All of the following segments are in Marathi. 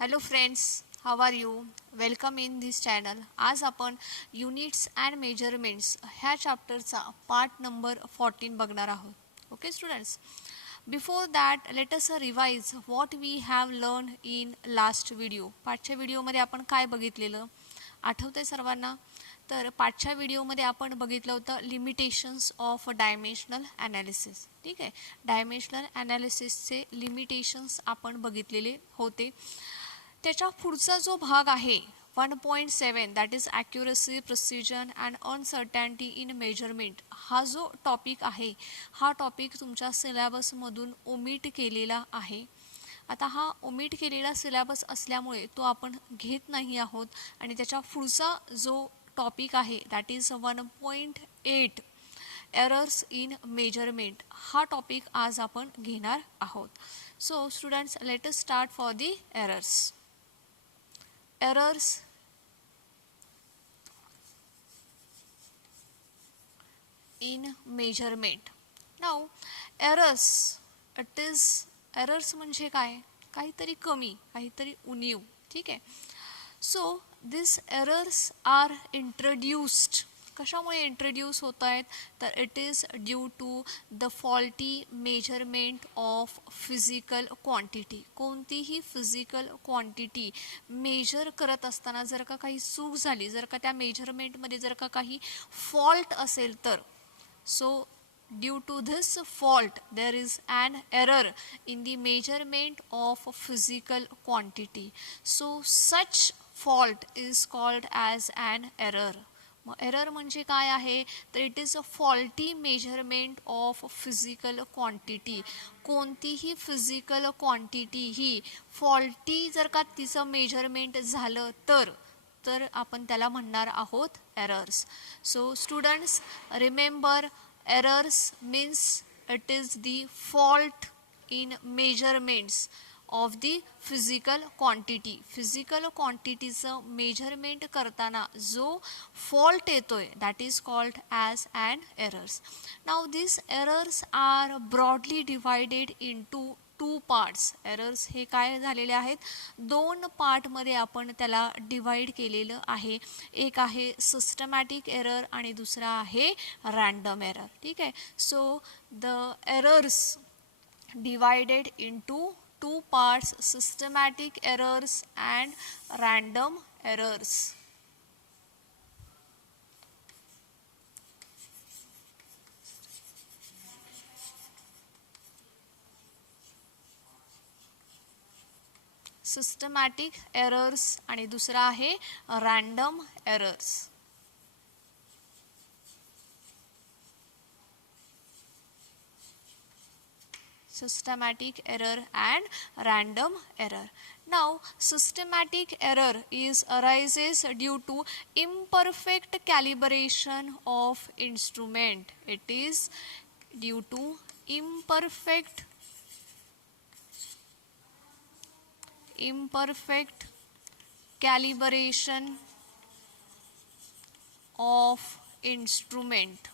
Hello friends, how are you? Welcome in this channel. आज आपण युनिट्स अँड मेजरमेंट्स ह्या चॅप्टरचा पार्ट नंबर 14 बघणार आहोत. Okay students, before that let us revise what we have learn in last video. पाठच्या व्हिडिओमध्ये आपण काय बघितलेलं आठवतंय सर्वांना? तर पाठच्या व्हिडिओमध्ये आपण बघितलं होतं लिमिटेशन्स ऑफ डायमेन्शनल ॲनालिसिस. ठीक आहे, डायमेन्शनल ॲनालिसिसचे लिमिटेशन्स आपण बघितलेले होते. त्याच्या पुढचा जो भाग आहे 1.7 that is accuracy, precision and अनसर्टॅनिटी in measurement, हा जो टॉपिक आहे हा टॉपिक तुमच्या सिलेबसमधून ओमिट केलेला आहे. आता हा ओमिट केलेला सिलेबस असल्यामुळे तो आपण घेत नाही आहोत आणि त्याच्या पुढचा जो टॉपिक आहे that is 1.8 errors in measurement, हा टॉपिक आज आपण घेणार आहोत. So students, let us start for the errors. Errors in measurement. Now errors, it is errors म्हणजे काय? काहीतरी कमी, काहीतरी उणीव. ठीक आहे. So this errors are introduced. कशामुळे इंट्रोड्यूस होत आहेत? तर it is due to the faulty measurement of physical quantity. कोणतीही फिजिकल क्वांटिटी मेजर करत असताना जर का काही चूक झाली, जर का त्या मेजरमेंटमध्ये जर का काही फॉल्ट असेल तर so due to this fault there is an error in the measurement of physical quantity. So such fault is called as an error. Error म्हणजे काय आहे? तर it is a faulty measurement of physical quantity. कोणतीही फिजिकल क्वांटिटी ही फॉल्टी जर का तिचं मेजरमेंट झालं तर आपण त्याला म्हणणार आहोत errors. So students, remember, errors means it is the fault in measurements of the physical quantity. physical quantityचं मेजरमेंट करताना जो फॉल्ट येतोय that is called as an errors. Now these errors are broadly divided into two parts. Errors हे काय झालेले आहेत? दोन पार्टमध्ये आपण त्याला डिवाइड केलेलं आहे. एक आहे सिस्टमॅटिक एरर आणि दुसरा आहे रँडम एरर. ठीक आहे. So the errors divided into two parts, systematic errors and random errors. Systematic errors आणि दुसरा आहे random errors. Systematic error and random error. Now systematic error arises due to imperfect calibration of instrument. It is due to imperfect calibration of instrument.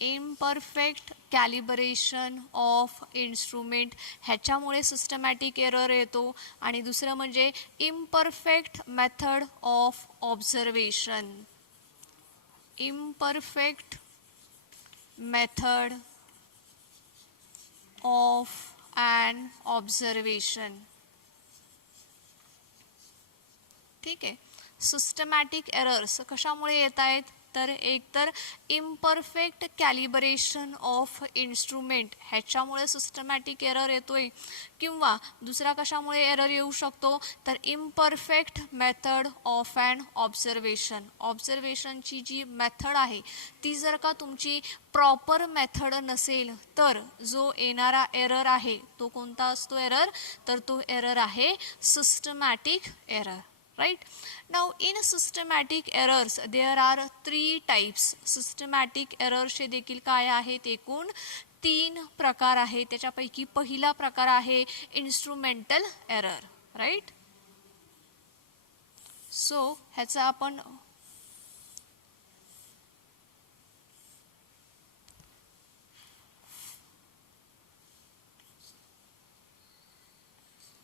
Imperfect calibration of instrument, ह्याच्यामुळे सिस्टमॅटिक एरर येतो. आणि दुसरं म्हणजे imperfect method of observation. Imperfect method of an observation. ठीक आहे. सिस्टमॅटिक एरर्स कशामुळे येत आहेत? तर एक तर इम्परफेक्ट कॅलिब्रेशन ऑफ इन्स्ट्रुमेंट ह्याच्यामुळे सिस्टमॅटिक एरर येतोय, किंवा दुसरा कशामुळे एरर येऊ शकतो? तर imperfect method of an observation. ऑब्झर्वेशनची जी मेथड आहे ती जर का तुमची प्रॉपर मेथड नसेल तर जो येणारा एरर आहे तो कोणता असतो एरर? तर तो एरर आहे systematic error. Right? Now in systematic errors there are three types. Systematic errors चे देखील काय आहेत? एकूण 3 प्रकार आहेत. त्याच्यापैकी पहिला प्रकार आहे इन्स्ट्रुमेंटल एरर. राईट? सो ह्याचा आपण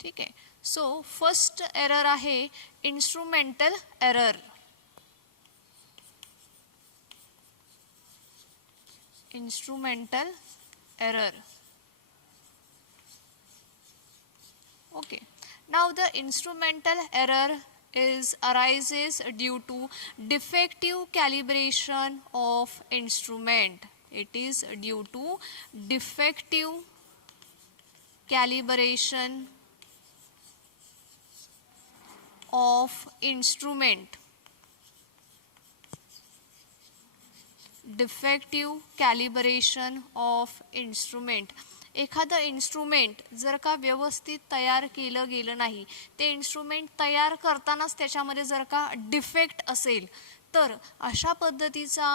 ठीक आहे. सो फर्स्ट एरर आहे instrumental error. Instrumental error. Okay. Now the instrumental error arises due to defective calibration of instrument. It is due to defective calibration of instrument. Defective calibration of instrument. एखादं इन्स्ट्रुमेंट जर का व्यवस्थित तयार केलं गेलं नाही, ते इन्स्ट्रुमेंट तयार करतानाच त्याच्यामध्ये जर का डिफेक्ट असेल, तर अशा पद्धतीचा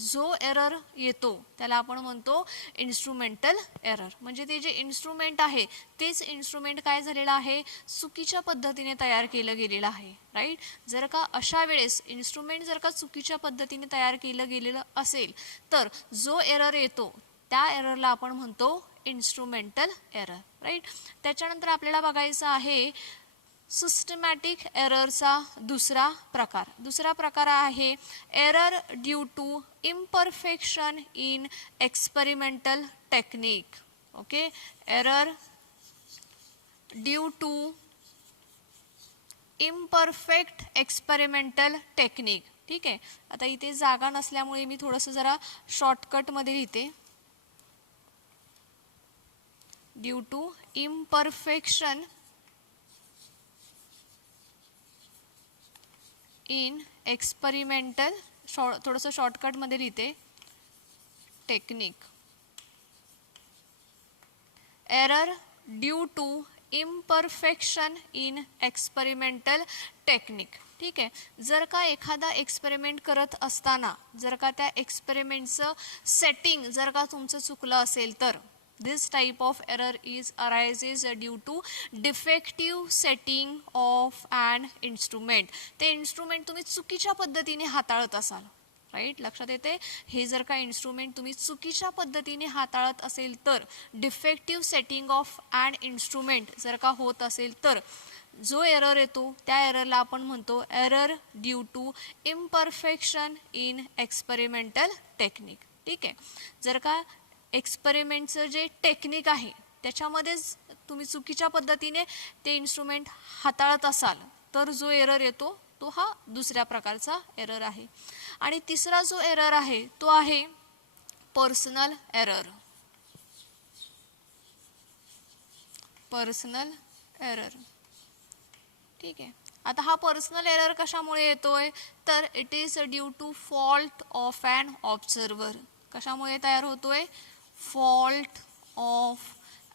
जो एरर येतो त्याला आपण म्हणतो इन्स्ट्रुमेंटल एरर. म्हणजे ते जे इन्स्ट्रुमेंट आहे तेच इन्स्ट्रुमेंट काय झालेलं आहे, चुकीच्या पद्धतीने तयार केलं गेलेलं आहे. राईट. जर का अशा वेळेस इन्स्ट्रुमेंट जर का चुकीच्या पद्धतीने तयार केलं गेलेलं असेल, तर जो एरर येतो त्या एररला आपण म्हणतो इन्स्ट्रुमेंटल एरर. राईट. त्याच्यानंतर आपल्याला बघायचं आहे सिस्टमॅटिक एररचा दुसरा प्रकार. दुसरा प्रकार आहे error due to imperfection in experimental technique. Okay. Error due to imperfect experimental technique. ठीक आहे. आता इथे जागा नसल्यामुळे मी थोडंसं जरा शॉर्टकटमध्ये लिहिते. Due to imperfection in experimental, थोडंसं शॉर्टकटमध्ये लिहिते, technique. Error due to imperfection in experimental technique. ठीक आहे. जर का एखादा एक्सपेरिमेंट करत असताना जर का त्या एक्सपेरिमेंटचं सेटिंग जर का तुमचं चुकलं असेल, तर this type of error arises due to defective setting of an instrument. ते इन्स्ट्रुमेंट तुम्ही चुकीच्या पद्धतीने हाताळत असाल. राईट. लक्षात येते. हे जर का इन्स्ट्रुमेंट तुम्ही चुकीच्या पद्धतीने हाताळत असेल, तर defective setting of an instrument जर का होत असेल, तर जो एरर येतो त्या एररला आपण म्हणतो error due to imperfection in experimental technique. ठीक आहे. जर का एक्सपेरिमेंटचं जे टेक्निक आहे त्याच्यामध्येच तुम्ही चुकीच्या पद्धतीने ते इन्स्ट्रुमेंट हाताळत असाल, तर जो एरर येतो तो हा दुसऱ्या प्रकारचा एरर आहे. आणि तिसरा जो एरर आहे तो आहे पर्सनल एरर. Personal error. ठीक आहे. आता हा पर्सनल एरर कशामुळे येतोय, तर it is due to fault of an observer. कशामुळे तयार होतोय, fault of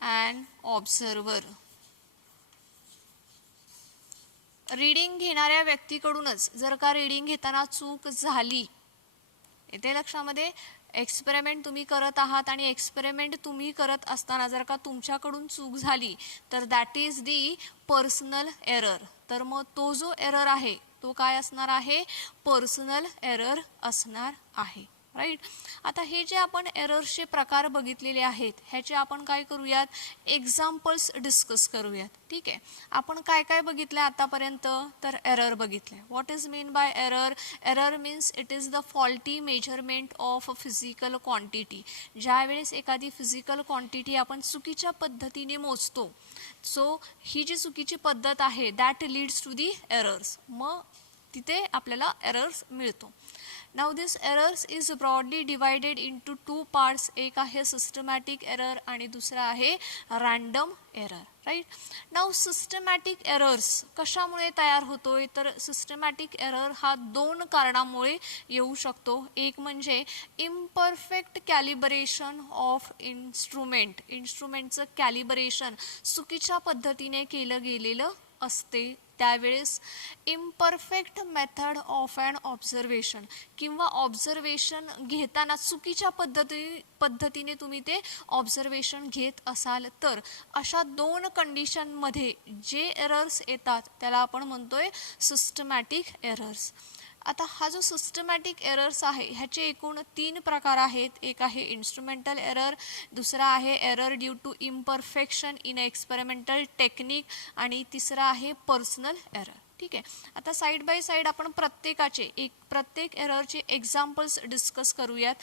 an observer. Reading घेणाऱ्या व्यक्तीकडूनच जर का रीडिंग घेताना चूक झाली, येते लक्षामध्ये, एक्सपेरिमेंट तुम्ही करत आहात आणि एक्सपेरिमेंट तुम्ही करत असताना जर का तुमच्याकडून चूक झाली, तर that is the personal error. तर मग तो जो एरर आहे तो काय असणार आहे, पर्सनल एरर असणार आहे. राईट. आता हे जे आपण एरर्सचे प्रकार बघितलेले आहेत ह्याचे आपण काय करूयात, एक्झाम्पल्स डिस्कस करूयात. ठीक आहे. आपण काय काय बघितलं आतापर्यंत, तर एरर बघितले. What is mean by error. Error means it is the faulty measurement of a physical quantity. ज्यावेळेस एखादी फिजिकल क्वांटिटी आपण चुकीच्या पद्धतीने मोजतो, सो ही जी चुकीची पद्धत आहे that leads to the errors. मग तिथे आपल्याला एरर्स मिळतो. Now this errors is broadly divided into two parts. एक आहे सिस्टमॅटिक एरर आणि दुसरा आहे random error. Right. Now systematic errors कशामुळे तयार होतोय, तर सिस्टमॅटिक एरर हा दोन कारणामुळे येऊ शकतो. एक म्हणजे इम्परफेक्ट कॅलिब्रेशन ऑफ इन्स्ट्रुमेंट. इन्स्ट्रुमेंटचं कॅलिब्रेशन चुकीच्या पद्धतीने केलं गेलेलं असते, त्यावेळेस imperfect method of an observation किंवा ऑब्झर्वेशन घेताना चुकीच्या पद्धतीने तुम्ही ते ऑब्झर्वेशन घेत असाल, तर अशा दोन कंडिशनमध्ये जे एरर्स येतात त्याला आपण म्हणतोय सिस्टमॅटिक एरर्स. आता हा जो सिस्टमॅटिक एरर्स आहे ह्याचे एकूण 3 प्रकार आहेत. एक आहे इन्स्ट्रुमेंटल एरर, दुसरा आहे error due to imperfection in experimental technique आणि तिसरा आहे पर्सनल एरर. ठीक आहे. आता साईड बाय साईड आपण प्रत्येक एररचे एक्झाम्पल्स डिस्कस करूयात.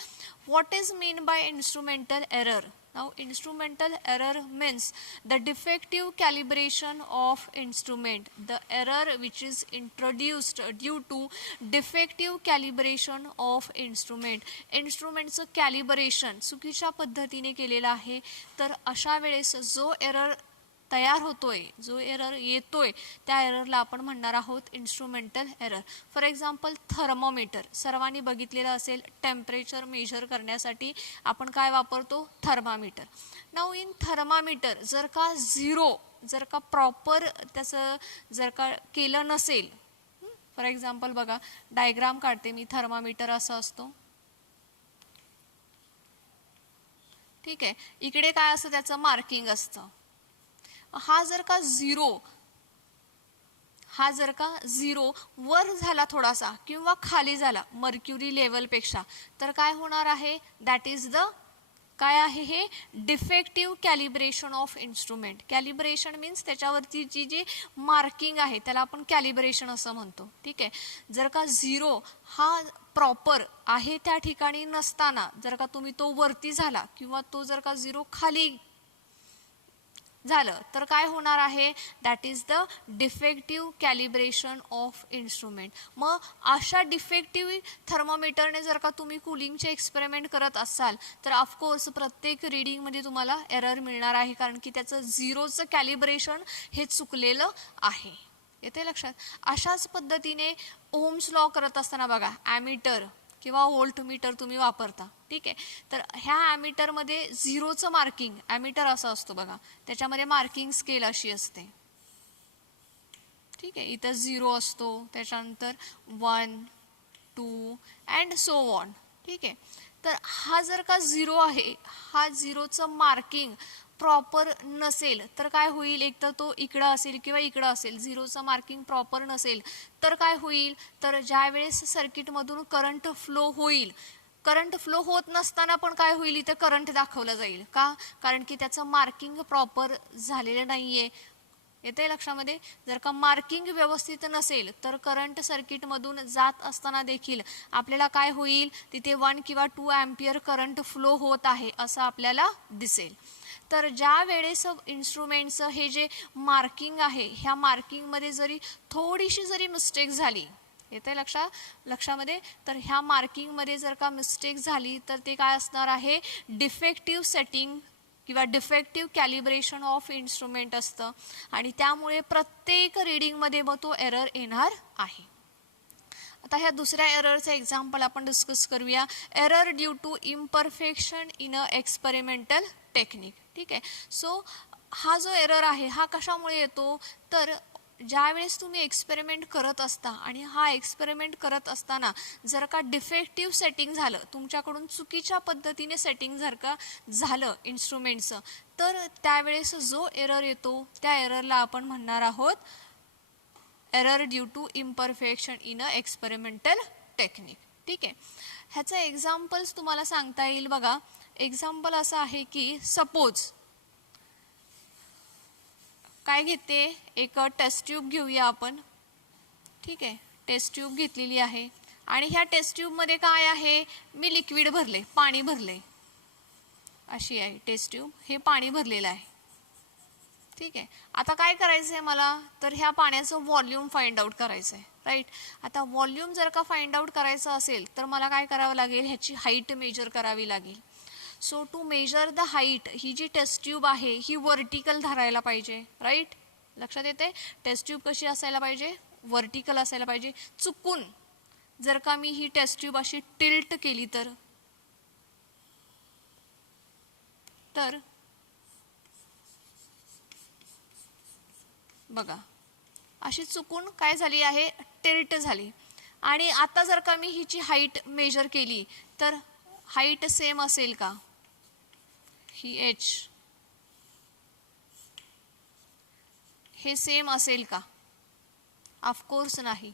What is mean by instrumental error? Now instrumental error means the defective calibration of instrument, the error which is introduced due to defective calibration of instrument. instrumentचं कॅलिब्रेशन चुकीच्या पद्धतीने केलेलं आहे. तर अशा वेळेस जो एरर तयार होतोय, जो एरर येतोय, त्या एररला आपण म्हणणार आहोत instrumental error. For example thermometer सर्वांनी बघितलेलं असेल. टेम्परेचर मेजर करण्यासाठी आपण काय वापरतो? थर्मामीटर. नाऊ इन थर्मामीटर जर का प्रॉपर त्याचं जर का केलं नसेल, फॉर एक्झाम्पल बघा, डायग्राम काढते मी. थर्मामीटर असं असतो. ठीक आहे. इकडे काय असतं? त्याचं मार्किंग असतं. हा जर का झिरो वर झाला थोडासा किंवा खाली झाला मर्क्युरी लेवलपेक्षा, तर काय होणार आहे? दॅट इज द काय आहे हे? Defective calibration of instrument. Calibration means त्याच्यावरती जी मार्किंग आहे त्याला आपण कॅलिब्रेशन असं म्हणतो. ठीक आहे. जर का झिरो हा प्रॉपर आहे त्या ठिकाणी नसताना जर का तुम्ही तो वरती झाला किंवा तो जर का झिरो खाली झालं तर काय होणार आहे? That is the defective calibration of instrument. मग अशा डिफेक्टिव्ह थर्मोमीटरने जर का तुम्ही कुलिंगचे एक्सपेरिमेंट करत असाल तर ऑफकोर्स प्रत्येक रीडिंगमध्ये तुम्हाला एरर मिळणार आहे, कारण की त्याचं झिरोचं कॅलिब्रेशन हे चुकलेलं आहे. येते लक्षात? अशाच पद्धतीने ओम्स लॉ करत असताना बघा, ॲमीटर किंवा व्होल्टमीटर तुम्ही वापरता. ठीक आहे. तर ह्या ॲमीटरमध्ये झिरोचं मार्किंग, ॲमीटर असं असतो बघा, त्याच्यामध्ये मार्किंग स्केल अशी असते. ठीक आहे. इथं झिरो असतो, त्याच्यानंतर 1, 2 अँड सो ऑन. ठीक आहे. तर हा जर का झिरो आहे, हा झिरोचं मार्किंग प्रॉपर नसेल तर काय होईल? एक तर तो इकडं असेल किंवा इकडं असेल. झिरोचं मार्किंग प्रॉपर नसेल तर काय होईल? तर ज्या वेळेस सर्किटमधून करंट फ्लो होईल, करंट फ्लो होत नसताना पण काय होईल? इथे करंट दाखवलं जाईल. का? कारण की त्याचं मार्किंग प्रॉपर झालेलं नाहीये. येते लक्षामध्ये? जर का मार्किंग व्यवस्थित नसेल तर करंट सर्किटमधून जात असताना देखील आपल्याला काय होईल? तिथे 1 किंवा 2 अँपिअर करंट फ्लो होत आहे असं आपल्याला दिसेल. तर ज्या वेळेस इन्स्ट्रुमेंटचं हे जे मार्किंग आहे, ह्या मार्किंगमध्ये जरी थोडीशी जरी मिस्टेक झाली, येते लक्षामध्ये, तर ह्या मार्किंगमध्ये जर का मिस्टेक झाली तर ते काय असणार आहे? डिफेक्टिव्ह सेटिंग किंवा डिफेक्टिव्ह कॅलिब्रेशन ऑफ इन्स्ट्रुमेंट असतं आणि त्यामुळे प्रत्येक रीडिंगमध्ये मग तो एरर येणार आहे. आता ह्या दुसऱ्या एररचं एक्झाम्पल आपण डिस्कस करूया. Error due to imperfection in a experimental technique. ठीक आहे. सो हा जो एरर आहे हा कशामुळे येतो? तर ज्यावेळेस तुम्ही एक्सपेरिमेंट करत असता आणि हा एक्सपेरिमेंट करत असताना जर का डिफेक्टिव्ह सेटिंग झालं, तुमच्याकडून चुकीच्या पद्धतीने सेटिंग जर का झालं इन्स्ट्रुमेंटचं, तर त्यावेळेस जो एरर येतो त्या एररला आपण म्हणणार आहोत error due to imperfection in a experimental technique. ठीक आहे. ह्याचं एक्झाम्पल्स तुम्हाला सांगता येईल बघा. एक्झाम्पल असं आहे की सपोज काय घेते, एक टेस्ट ट्यूब घेऊया आपण. ठीक आहे. टेस्ट ट्यूब घेतलेली आहे आणि ह्या टेस्ट ट्यूबमध्ये काय आहे? मी लिक्विड भरले, पाणी भरले. अशी आहे टेस्ट ट्यूब, हे पाणी भरलेलं आहे. ठीक आहे. आता काय करायचं आहे मला? तर ह्या पाण्याचं व्हॉल्यूम फाइंड आउट करायचं आहे. राईट. आता व्हॉल्यूम जर का फाइंड आउट करायचं असेल तर मला काय करावं लागेल? ह्याची हाईट मेजर करावी लागेल. So to measure the height, ही जी टेस्ट ट्यूब आहे ही वर्टिकल धरायला पाहिजे. राईट. लक्षात येते? टेस्ट ट्यूब कशी असायला पाहिजे? वर्टिकल असायला पाहिजे. चुकून जर का मी ही टेस्ट ट्यूब अशी टिल्ट केली तर बघा अशी चुकून काय झाली आहे? टिल्ट झाली. आणि आता जर का मी हिची हाईट मेजर केली तर हाईट सेम असेल का? ही एच हे सेम असेल का? ऑफकोर्स नाही.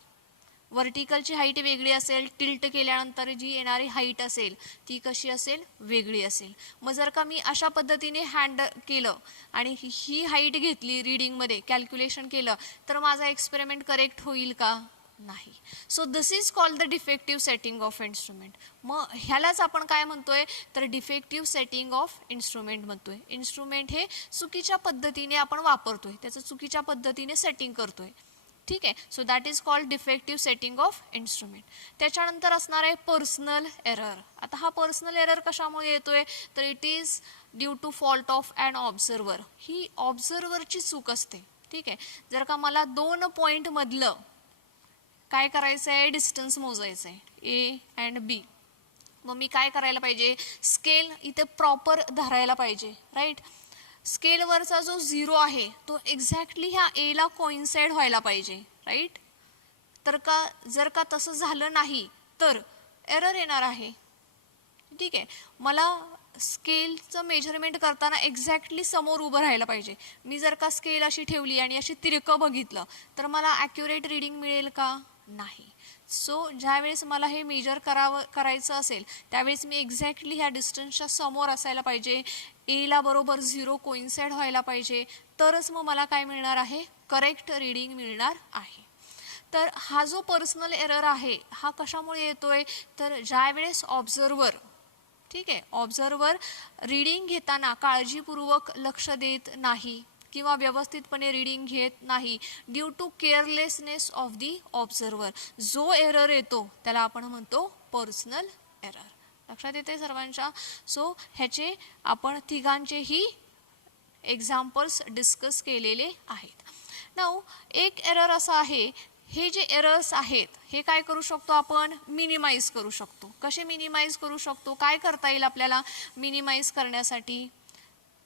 वर्टिकलची हाईट वेगळी असेल, टिल्ट केल्यानंतर जी येणारी हाईट असेल ती कशी असेल, वेगळी असेल. मग जर का मी अशा पद्धतीने हँड केलं आणि ही हाईट घेतली रीडिंगमध्ये कॅल्क्युलेशन केलं तर माझा एक्सपेरिमेंट करेक्ट होईल का, नाही. So this is called the defective setting of instrument. मग ह्यालाच आपण काय म्हणतोय तर डिफेक्टिव्ह सेटिंग ऑफ इन्स्ट्रुमेंट म्हणतोय. इन्स्ट्रुमेंट हे चुकीच्या पद्धतीने आपण वापरतोय, त्याचं चुकीच्या पद्धतीने सेटिंग करतोय. ठीक आहे. So that is called defective setting of instrument. त्याच्यानंतर असणार आहे पर्सनल एरर. आता हा पर्सनल एरर कशामुळे येतोय तर it is due to fault of an observer. ही ऑब्झर्वरची चूक असते. ठीक आहे. जर का मला 2 पॉईंट मधलं काय करायचं आहे, डिस्टन्स मोजायचं आहे ए अँड बी. मग मी काय करायला पाहिजे, स्केल इथे प्रॉपर धरायला पाहिजे, राईट. स्केलवरचा जो 0 आहे तो एक्झॅक्टली ह्या एला कोइन्साइड व्हायला पाहिजे, राईट. तर का जर का तसं झालं नाही तर एरर येणार आहे. ठीक आहे. मला स्केलचं मेजरमेंट करताना एक्झॅक्टली समोर उभं राहायला पाहिजे. मी जर का स्केल अशी ठेवली आणि अशी तिरकं बघितलं तर मला ॲक्युरेट रीडिंग मिळेल का, नाही. सो ज्यावेळेस मला हे मेजर करायचं असेल त्यावेळेस मी एक्झॅक्टली ह्या डिस्टन्सच्या समोर असायला पाहिजे, एला बरोबर 0 कोइन्साइड व्हायला पाहिजे, तरच मग मला काय मिळणार आहे, करेक्ट रीडिंग मिळणार आहे. तर हा जो पर्सनल एरर आहे हा कशामुळे येतोय तर ज्यावेळेस ऑब्झर्वर, ठीक आहे, ऑब्झर्वर रीडिंग घेताना काळजीपूर्वक लक्ष देत नाही किंवा व्यवस्थितपणे रीडिंग घेत नाही, due to carelessness of the observer, जो एरर येतो त्याला आपण म्हणतो पर्सनल एरर. लक्षात येते सर्वांच्या. सो ह्याचे आपण तिघांचेही एक्झाम्पल्स डिस्कस केलेले आहेत. नाऊ एक एरर असा आहे, हे जे एरर्स आहेत हे काय करू शकतो आपण, मिनिमाइज करू शकतो. कसे मिनिमाइज करू शकतो, काय करता येईल आपल्याला मिनिमाइज करण्यासाठी,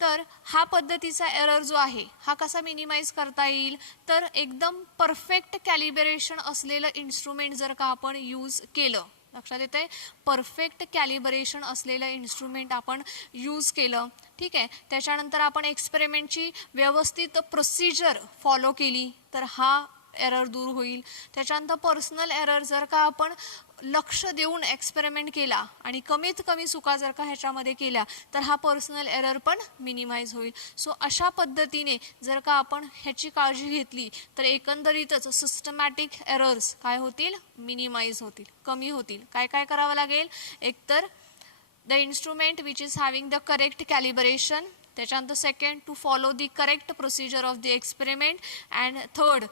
तर हा पद्धतीचा एरर जो आहे हा कसा मिनिमाइज करता येईल तर एकदम परफेक्ट कॅलिब्रेशन असलेलं इन्स्ट्रुमेंट जर का आपण यूज केलं. लक्षात येतंय, परफेक्ट कॅलिब्रेशन असलेलं इन्स्ट्रुमेंट आपण यूज केलं. ठीक आहे. त्याच्यानंतर आपण एक्सपेरिमेंटची व्यवस्थित प्रोसिजर फॉलो केली तर हा एरर दूर होईल. त्याच्यानंतर पर्सनल एरर जर का आपण लक्ष देऊन एक्सपेरिमेंट केला आणि कमीत कमी चुका जर का ह्याच्यामध्ये केल्या तर हा पर्सनल एरर पण मिनिमाइज होईल. सो अशा पद्धतीने जर का आपण ह्याची काळजी घेतली तर एकंदरीतच सिस्टमॅटिक एरर्स काय होतील, मिनिमाइज होतील, कमी होतील. काय काय करावं लागेल, एकतर the instrument which is having the correct calibration, त्याच्यानंतर second to follow the correct procedure of the experiment, and third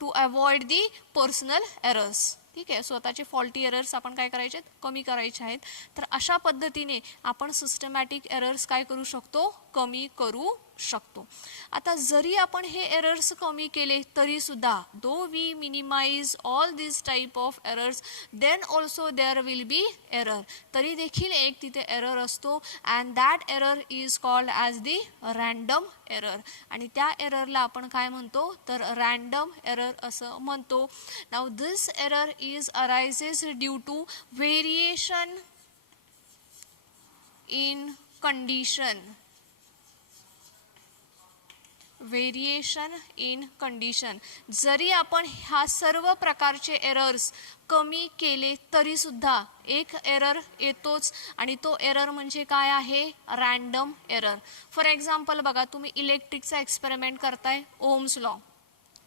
to avoid the personal errors. ठीक आहे. स्वतःचे फॉल्टी एरर्स आपण काय करायचे आहेत, कमी करायचे आहेत. तर अशा पद्धतीने आपण सिस्टमॅटिक एरर्स काय करू शकतो, कमी करू शकतो. आता जरी आपण हे एरर्स कमी केले तरी सुद्धा though we minimize all this type of errors then also there will be error, तरी देखील एक तिथे एरर असतो, and that error is called as the random error. आणि त्या एररला आपण काय म्हणतो तर रँडम एरर असं म्हणतो. Now this error is arises due to variation in condition, variation in condition. जरी आपण ह्या सर्व प्रकारचे एरर्स कमी केले तरी सुद्धा एक एरर येतोच, आणि तो एरर म्हणजे काय आहे, रँडम एरर. फॉर एक्झाम्पल बघा, तुम्ही इलेक्ट्रिकचा एक्सपेरिमेंट करताय, ओम्स लॉ,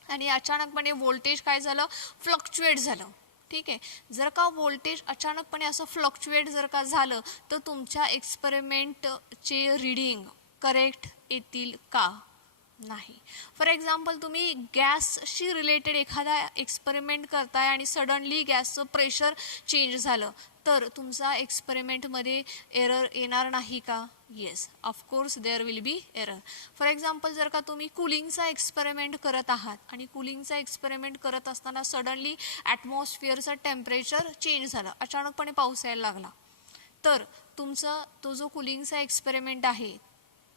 आणि अचानकपणे व्होल्टेज काय झालं, फ्लक्च्युएट झालं. ठीक आहे. जर का व्होल्टेज अचानकपणे असं फ्लक्च्युएट जर का झालं तर तुमच्या एक्सपेरिमेंटचे रीडिंग करेक्ट येतील का, नाही. फॉर एक्झाम्पल तुम्ही गॅसशी रिलेटेड एखादा एक्सपेरिमेंट करताय आणि सडनली गॅसचं प्रेशर चेंज झालं तर तुमचा एक्सपेरिमेंटमध्ये एरर येणार नाही का, yes, of course there will be error. For example जर का तुम्ही कुलिंगचा एक्सपेरिमेंट करत आहात आणि कुलिंगचा एक्सपेरिमेंट करत असताना सडनली ॲटमॉस्फिअरचं टेम्परेचर चेंज झालं, अचानकपणे पाऊस यायला लागला, तर तुमचा तो जो कुलिंगचा एक्सपेरिमेंट आहे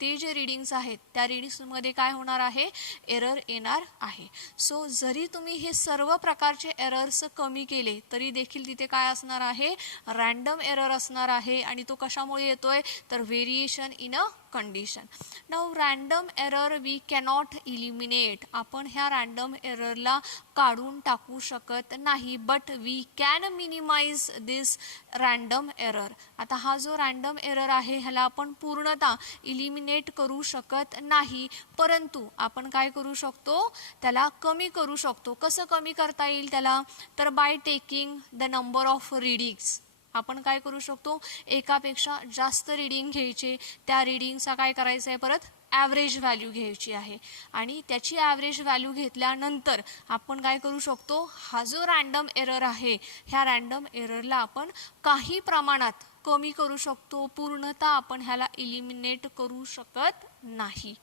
ते जे रीडिंग्स आहेत त्या रीडिंग्समध्ये काय होणार आहे, एरर येणार आहे. सो जरी तुम्ही हे सर्व प्रकारचे एरर्स कमी केले तरी देखील तिथे काय असणार आहे, रँडम एरर असणार आहे. आणि तो कशामुळे येतोय, तर variation in a condition. Now random error we cannot eliminate, आपण ह्या रँडम एररला काढून टाकू शकत नाही, but we can minimize this random error. आता हा जो रँडम एरर आहे ह्याला आपण पूर्णतः इलिमिनेट करू शकत नाही, परंतु आपण काय करू शकतो, त्याला कमी करू शकतो. कसं कमी करता येईल त्याला, तर by taking the number of readings. आपण काय करू शकतो, एकापेक्षा जास्त रीडिंग घ्यायचे, त्या रीडिंगचा काय करायचं आहे, परत ॲव्हरेज व्हॅल्यू घ्यायची आहे. आणि त्याची ॲव्हरेज व्हॅल्यू घेतल्यानंतर आपण काय करू शकतो, हा जो रँडम एरर आहे ह्या रँडम एररला आपण काही प्रमाणात कमी करू शकतो, पूर्णतः आपण ह्याला इलिमिनेट करू शकत नाही.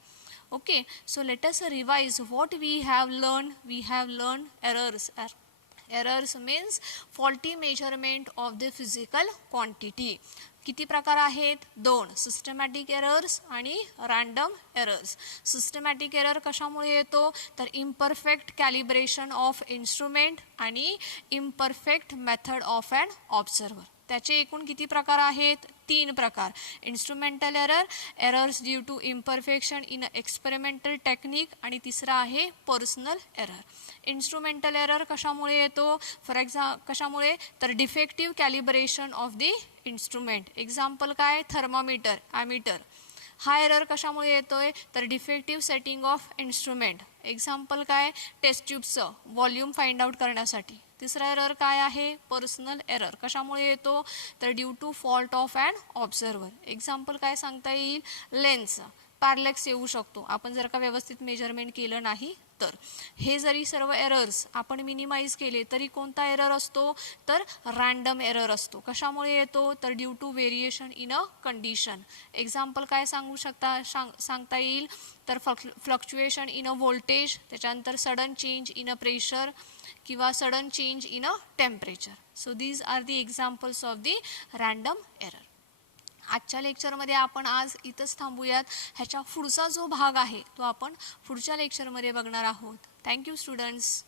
Okay, so let us revise what we have learn. We have learn errors. Errors means faulty measurement of the physical quantity. किती प्रकार आहेत, 2, सिस्टमॅटिक एरर्स आणि रँडम एरर्स. सिस्टमॅटिक एरर कशामुळे येतो, तर इम्परफेक्ट कॅलिब्रेशन ऑफ इन्स्ट्रुमेंट आणि imperfect method of an observer. त्याचे एकूण किती प्रकार आहेत, 3 प्रकार. Instrumental error, errors due to imperfection in experimental technique, आणि तिसरा आहे पर्सनल एरर. इन्स्ट्रुमेंटल एरर कशामुळे येतो, कशामुळे, तर defective calibration of the instrument. Example काय, थर्मामीटर, ॲमीटर. हा एरर कशामुळे येतोय, तर defective setting of instrument. Example काय, टेस्ट ट्यूबचं व्हॉल्यूम फाइंड आउट करण्यासाठी. तिसरा एरर काय आहे, पर्सनल एरर. कशामुळे येतो, तर due to fault of an observer. Example काय सांगता येईल, लेन्स पॅरलेक्स येऊ शकतो आपण जर का व्यवस्थित मेजरमेंट केलं नाही तर. हे जरी सर्व एरर्स आपण मिनिमाइज केले तरी कोणता एरर असतो, तर रँडम एरर असतो. कशामुळे येतो, तर due to variation in a condition. Example काय सांगता येईल, तर फ्लक्च्युएशन इन अ व्होल्टेज, त्याच्यानंतर sudden change in a pressure किंवा sudden change in a temperature. So these are the examples of the random error. आजच्या लेक्चरमध्ये आपण आज इथंच थांबूयात. ह्याच्या पुढचा जो भाग आहे तो आपण पुढच्या लेक्चरमध्ये बघणार आहोत. Thank you students.